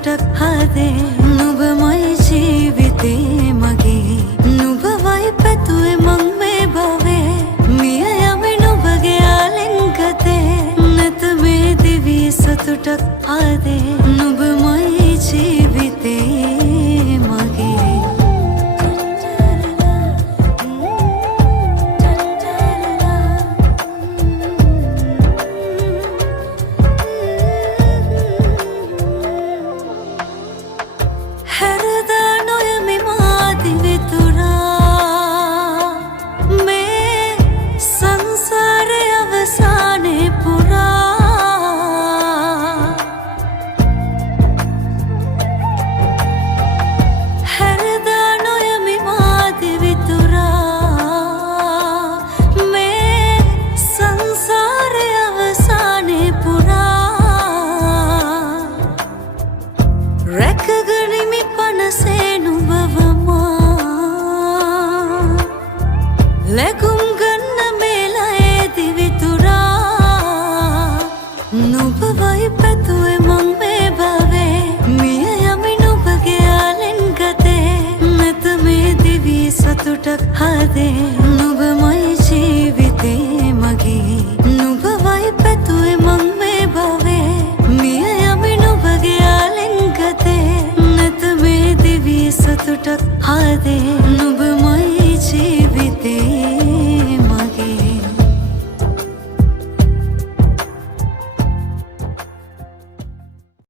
සතුටක් හදේ නුඹමයි ජීවිතේ මගේ නුඹවයි පැතුවේ මං මේ භවයේ මිය යමි නුඹගේ ආලිංගතේ නැත මේ දිවි සතුටක් හදේ නුඹමයි ජීවිතේ මගේ රැකගනිමි පනසේ නුඹවමා ලැබුම් ගන්න මේලයේ දිවිතුරා නුඹවයි පැතුවේ මං මේ භවයේ මිය යමි නුඹගේ ආලිංගතේ නැත මේ දිවි සතුටක් හදේ නුඹමයි ජීවිතේ මගේ නුඹවයි පැතුවේ මං මේ භවයේ මිය යමි නුඹගේ ආලිංගතේ නැත මේ දිවි සතුටක් හදේ නුඹ